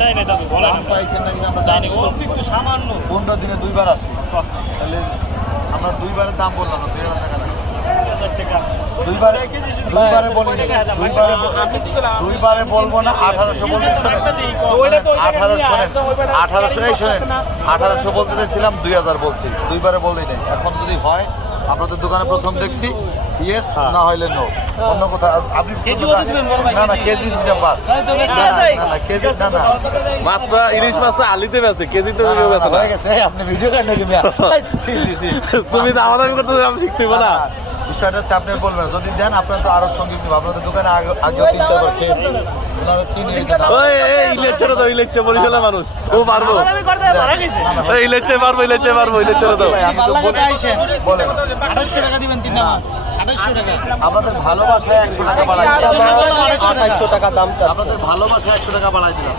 চাই না দাদু, বলেন দাম চাইছেন নাকি আমরা জানি জানি। অল্প একটু সামান্য 15 দিনে 2 বার আসি, তাহলে আমরা 2 বারের দাম বললাম না, 2000 টাকা লাগে। 2000 টাকা 2 বারে বলি নাই, 2 বারে বলবো না। 1800 বলতে শোনেন, 1800 বলতে চাইছিলাম, 2000 বলছি, 2 বারে বলেই নাই। এখন যদি হয়, আপনাদের দোকানে প্রথম দেখছি, ইয়েস, না হইলে নো। অন্য কথা আপনি কেজি বলতে দিবেন বড় ভাই, না না, কেজি সিস্টেম বাদ, না কেজি না না, মাছটা ইলিশ মাছটা আলিতে বেছে, কেজিতে না, বেছে না। হয়ে গেছে। আপনি ভিডিও কাট নাকি মিয়া? ছি ছি ছি, তুমি দামাদামি করতে আমি শিখতে হইব না। বিষয়টা হচ্ছে আপনি বলবেন, যদি দেন আপনার তো আরো সঙ্গীত নিব। আপনাদের দোকানে আগেও 3-4 বার খেয়েছি, ওনারা চিনি এই দাম। ওই এই ইলেচ ছেড়ে দাও, ইলেচ বরিশালের মানুষ ও পারবো। আমি করতে ধরা গেছে এই ইলেচ পারবো, ইলেচ পারবো, ইলেচ ছেড়ে দাও। ভাই, আমি তো বলি, বলেন 2800 টাকা দিবেন তিনটা মাছ, 2800 টাকা। আপনাদের ভালোবাসায় 100 টাকা বাড়াই দিলাম। 2800 টাকা দাম আপনাদের ভালোবাসায় 100 টাকা বাড়াই দিলাম।